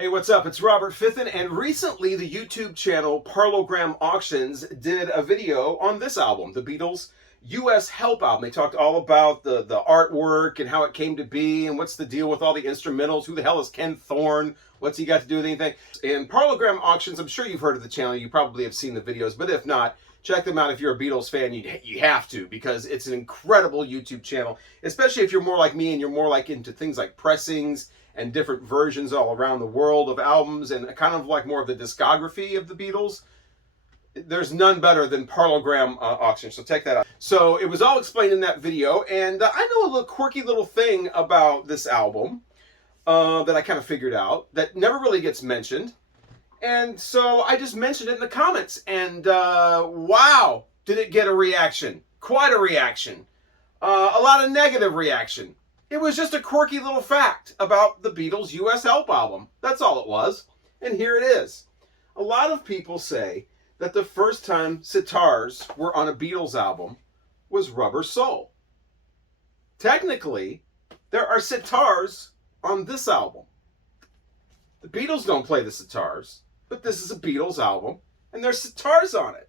Hey, what's up? It's Robert Fithen, and recently the YouTube channel Parlogram Auctions did a video on this album, the Beatles' U.S. Help album. They talked all about the artwork and how it came to be and what's the deal with all the instrumentals. Who the hell is Ken Thorne? What's he got to do with anything? And Parlogram Auctions, I'm sure you've heard of the channel. You probably have seen the videos, but if not, check them out if you're a Beatles fan. You have to, because it's an incredible YouTube channel, especially if you're more like me and you're more like into things like pressings and different versions all around the world of albums and kind of like more of the discography of the Beatles. There's none better than Parlogram Auctions, so check that out. So it was all explained in that video, and I know a little quirky little thing about this album that I kind of figured out that never really gets mentioned. And so I just mentioned it in the comments, and wow, did it get a reaction. Quite a reaction. A lot of negative reaction. It was just a quirky little fact about the Beatles' U.S. Help album. That's all it was. And here it is. A lot of people say that the first time sitars were on a Beatles album was Rubber Soul. Technically, there are sitars on this album. The Beatles don't play the sitars, but this is a Beatles album, and there's sitars on it.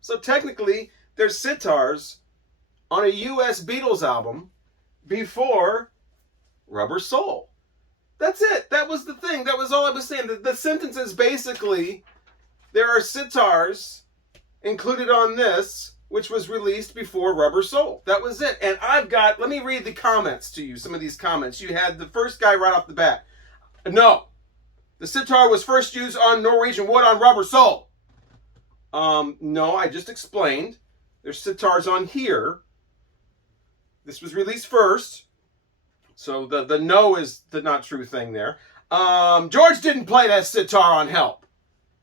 So technically, there's sitars on a U.S. Beatles album before Rubber Soul. That's it. That was the thing. That was all I was saying. The sentence is basically, there are sitars included on this, which was released before Rubber Soul. That was it. And let me read the comments to you, some of these comments. You had the first guy right off the bat. No, the sitar was first used on Norwegian Wood on Rubber Soul. No, I just explained. There's sitars on here. This was released first. So the no is the not true thing there. George didn't play that sitar on Help.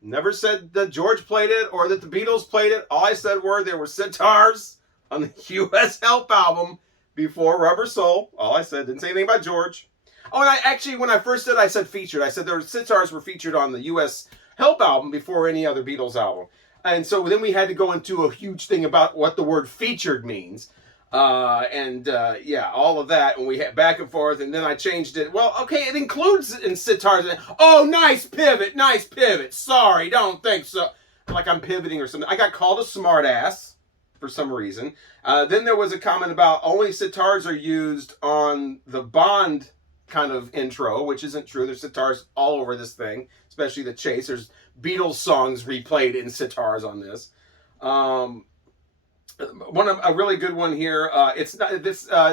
Never said that George played it or that the Beatles played it. All I said were there were sitars on the U.S. Help album before Rubber Soul. All I said, didn't say anything about George. Oh, and I actually, when I first said, I said featured. I said there were sitars were featured on the U.S. Help album before any other Beatles album. And so then we had to go into a huge thing about what the word featured means. Yeah, all of that, and we had back and forth, and then I changed it. Well, okay, it includes in sitars. Oh, nice pivot. Sorry, don't think so. Like I'm pivoting or something. I got called a smartass for some reason. Then there was a comment about only sitars are used on the Bond kind of intro, which isn't true. There's sitars all over this thing, especially the chase. There's Beatles songs replayed in sitars on this. A really good one here. It's not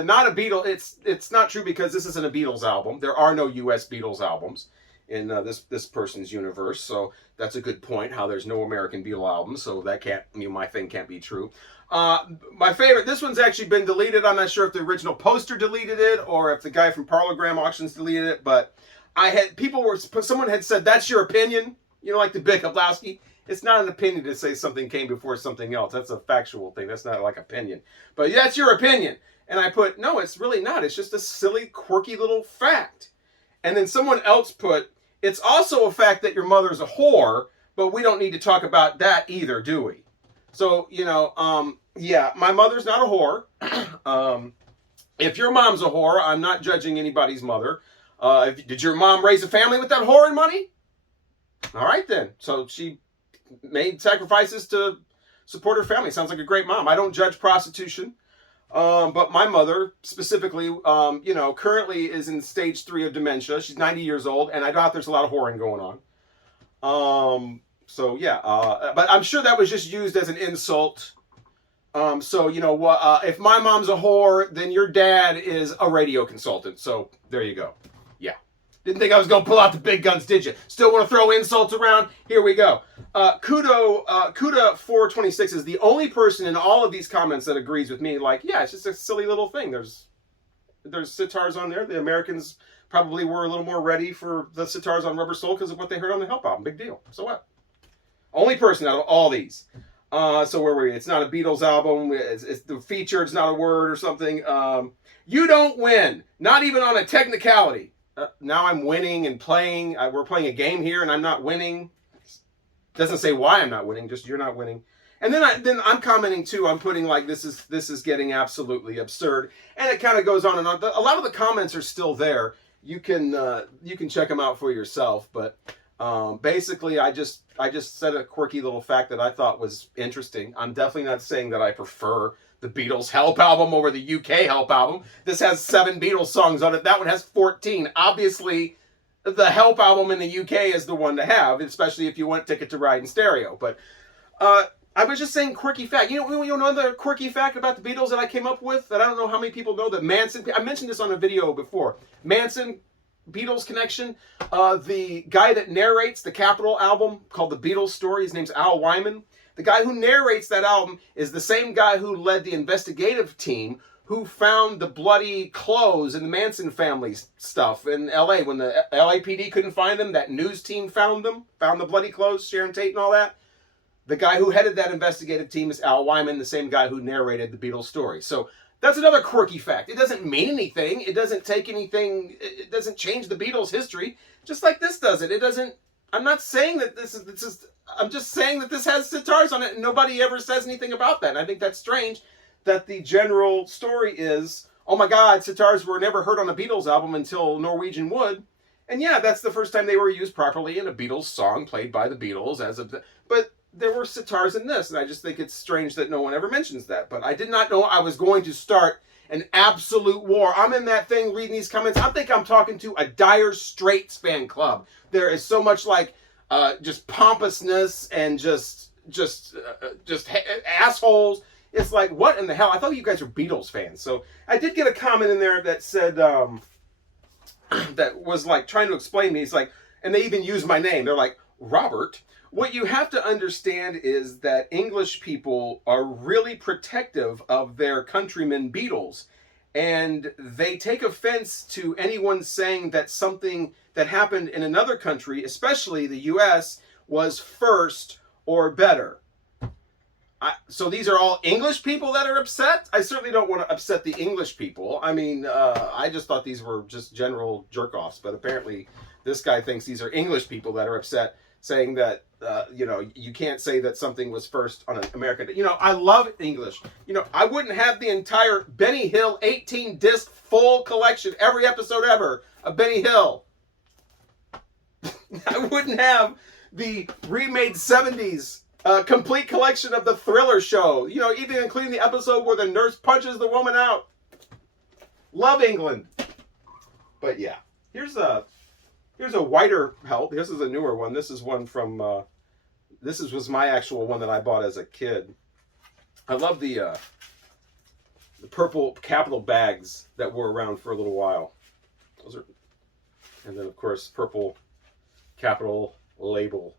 not a Beatle. It's not true because this isn't a Beatles album. There are no U.S. Beatles albums in this person's universe. So that's a good point. How there's no American Beatle albums. So that can't my thing can't be true. My favorite. This one's actually been deleted. I'm not sure if the original poster deleted it or if the guy from Parlogram Auctions deleted it. But someone had said that's your opinion. You know, like the Big Lebowski. It's not an opinion to say something came before something else. That's a factual thing. That's not like opinion. But that's your opinion. And I put, no, it's really not. It's just a silly, quirky little fact. And then someone else put, it's also a fact that your mother's a whore, but we don't need to talk about that either, do we? So, yeah, my mother's not a whore. If your mom's a whore, I'm not judging anybody's mother. Did your mom raise a family with that whore and money? All right, then. So she made sacrifices to support her family. Sounds like a great mom. I don't judge prostitution. But my mother specifically, currently is in stage 3 of dementia. She's 90 years old, and I doubt there's a lot of whoring going on. So yeah, but I'm sure that was just used as an insult. So you know what, if my mom's a whore, then your dad is a radio consultant. So there you go. Yeah. Didn't think I was going to pull out the big guns, did you? Still want to throw insults around? Here we go. Kuda426 is the only person in all of these comments that agrees with me. Like, yeah, it's just a silly little thing. There's sitars on there. The Americans probably were a little more ready for the sitars on Rubber Soul because of what they heard on the Help album. Big deal. So what? Only person out of all these. So where were we? It's not a Beatles album. It's the feature. It's not a word or something. You don't win. Not even on a technicality. Now I'm winning and playing. We're playing a game here, and I'm not winning. Doesn't say why I'm not winning. Just you're not winning. And then I'm commenting too. I'm putting like this is getting absolutely absurd, and it kind of goes on and on. A lot of the comments are still there. you can check them out for yourself. But basically, I just said a quirky little fact that I thought was interesting. I'm definitely not saying that I prefer the Beatles Help album over the UK Help album. This has 7 Beatles songs on it. That one has 14. Obviously, the Help album in the UK is the one to have, especially if you want Ticket to Ride in stereo. But I was just saying quirky fact. You know another quirky fact about the Beatles that I came up with that I don't know how many people know, that Manson, I mentioned this on a video before. Manson, Beatles connection. The guy that narrates the Capitol album called The Beatles Story, his name's Al Wyman. The guy who narrates that album is the same guy who led the investigative team who found the bloody clothes in the Manson family stuff in LA. When the LAPD couldn't find them, that news team found them, found the bloody clothes, Sharon Tate and all that. The guy who headed that investigative team is Al Wyman, the same guy who narrated the Beatles story. So that's another quirky fact. It doesn't mean anything. It doesn't take anything. It doesn't change the Beatles' history, just like this does it. It doesn't. I'm not saying that this is. I'm just saying that this has sitars on it, and nobody ever says anything about that. And I think that's strange. That the general story is, oh my God, sitars were never heard on a Beatles album until Norwegian Wood. And yeah, that's the first time they were used properly in a Beatles song played by the Beatles. But there were sitars in this, and I just think it's strange that no one ever mentions that. But I did not know I was going to start an absolute war. I'm in that thing reading these comments. I think I'm talking to a Dire Straits fan club. There is so much like just pompousness and just assholes. It's like, what in the hell? I thought you guys were Beatles fans. So I did get a comment in there that said, that was like trying to explain me. It's like, and they even use my name. They're like, Robert. What you have to understand is that English people are really protective of their countrymen Beatles. And they take offense to anyone saying that something that happened in another country, especially the US, was first or better. So these are all English people that are upset? I certainly don't want to upset the English people. I mean, I just thought these were just general jerk-offs, but apparently this guy thinks these are English people that are upset, saying that, you can't say that something was first on an American. I love English. I wouldn't have the entire Benny Hill 18-disc full collection, every episode ever of Benny Hill. I wouldn't have the remade 70s complete collection of the Thriller show, even including the episode where the nurse punches the woman out. Love England. But yeah, here's a whiter Help. This is a newer one. This is one from, was my actual one that I bought as a kid. I love the purple Capitol bags that were around for a little while. And then of course, purple Capitol label.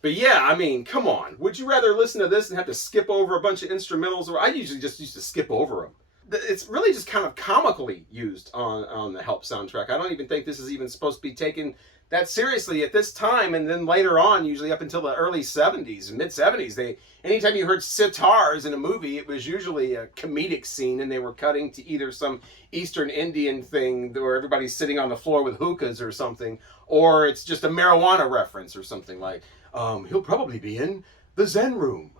But yeah, I mean, come on. Would you rather listen to this and have to skip over a bunch of instrumentals? Or I usually just used to skip over them. It's really just kind of comically used on the Help soundtrack. I don't even think this is even supposed to be taken that seriously at this time. And then later on, usually up until the early 70s, mid-70s, anytime you heard sitars in a movie, it was usually a comedic scene, and they were cutting to either some Eastern Indian thing where everybody's sitting on the floor with hookahs or something, or it's just a marijuana reference or something like, he'll probably be in the Zen room.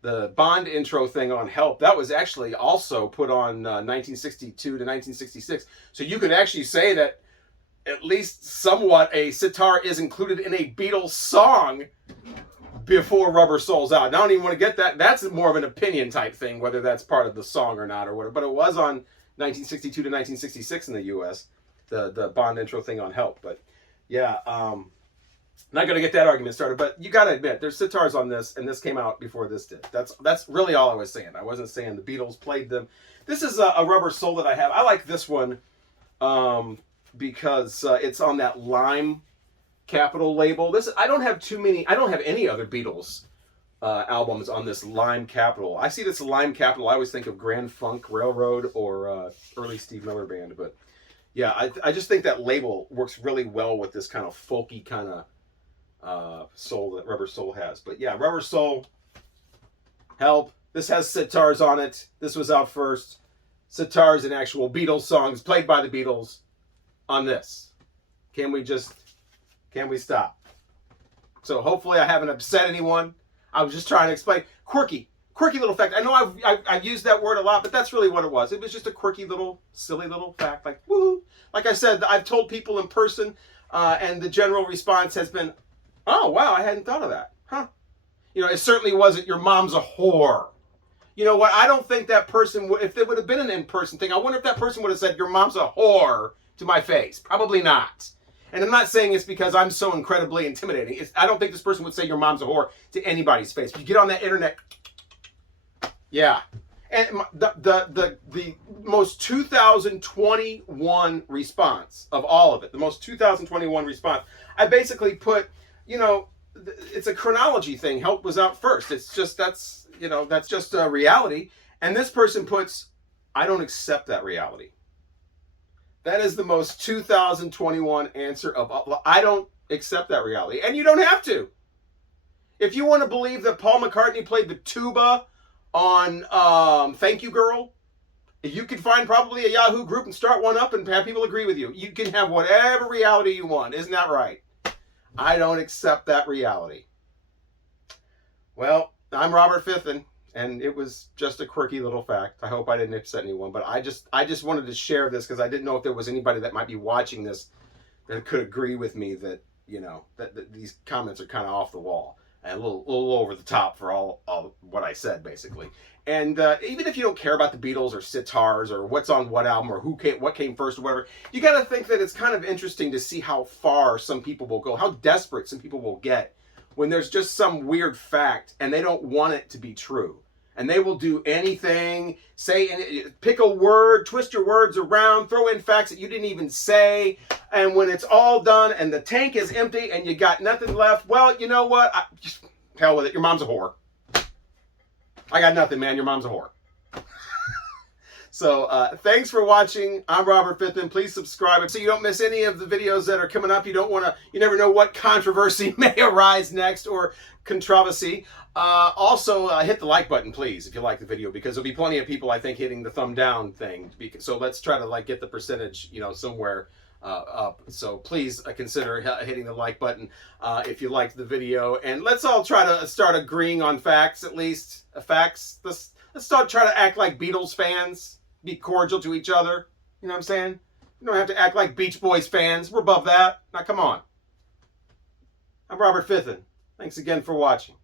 The Bond intro thing on Help, that was actually also put on 1962 to 1966. So you could actually say that at least somewhat a sitar is included in a Beatles song before Rubber Soul's out. Now, I don't even want to get that. That's more of an opinion type thing, whether that's part of the song or not or whatever. But it was on 1962 to 1966 in the U.S., the Bond intro thing on Help. But yeah, not going to get that argument started, but you got to admit, there's sitars on this, and this came out before this did. That's really all I was saying. I wasn't saying the Beatles played them. This is a Rubber Soul that I have. I like this one because it's on that Lime Capitol label. I don't have any other Beatles albums on this Lime Capitol. I see this Lime Capitol, I always think of Grand Funk Railroad or early Steve Miller Band, but yeah, I just think that label works really well with this kind of folky kind of soul that Rubber Soul has. But yeah, Rubber Soul, Help. This has sitars on it. This was out first. Sitars and actual Beatles songs played by the Beatles on this. Can we stop? So hopefully I haven't upset anyone. I was just trying to explain. Quirky quirky little fact. I know I've used that word a lot, but that's really what it was. It was just a quirky little, silly little fact. Like, woohoo. Like I said, I've told people in person, and the general response has been, oh, wow, I hadn't thought of that. Huh. You know, it certainly wasn't your mom's a whore. You know what? I don't think that person, if it would have been an in-person thing, I wonder if that person would have said, your mom's a whore to my face. Probably not. And I'm not saying it's because I'm so incredibly intimidating. I don't think this person would say your mom's a whore to anybody's face. If you get on that internet, yeah. And the most 2021 response of all of it, the most 2021 response, I basically put, you know, it's a chronology thing. Help was out first. It's just, that's just a reality. And this person puts, I don't accept that reality. That is the most 2021 answer of, I don't accept that reality. And you don't have to. If you want to believe that Paul McCartney played the tuba on Thank You Girl, you can find probably a Yahoo group and start one up and have people agree with you. You can have whatever reality you want. Isn't that right? I don't accept that reality. Well, I'm Robert Fithen, and it was just a quirky little fact. I hope I didn't upset anyone, but I just wanted to share this because I didn't know if there was anybody that might be watching this that could agree with me that, you know, that these comments are kind of off the wall and a little over the top for all what I said, basically. And even if you don't care about the Beatles or sitars or what's on what album or what came first or whatever, you got to think that it's kind of interesting to see how far some people will go, how desperate some people will get when there's just some weird fact and they don't want it to be true. And they will do anything, pick a word, twist your words around, throw in facts that you didn't even say. And when it's all done and the tank is empty and you got nothing left, well, you know what? Just hell with it. Your mom's a whore. I got nothing, man. Your mom's a whore. So thanks for watching. I'm Robert Fithen. Please subscribe so you don't miss any of the videos that are coming up. You never know what controversy may arise next or controversy. Also, hit the like button, please, if you like the video, because there'll be plenty of people, I think, hitting the thumb down thing. So let's try to get the percentage, somewhere up. So please consider hitting the like button if you liked the video. And let's all try to start agreeing on facts, at least. Facts. Let's start trying to act like Beatles fans. Be cordial to each other. You know what I'm saying? You don't have to act like Beach Boys fans. We're above that. Now, come on. I'm Robert Fithen. Thanks again for watching.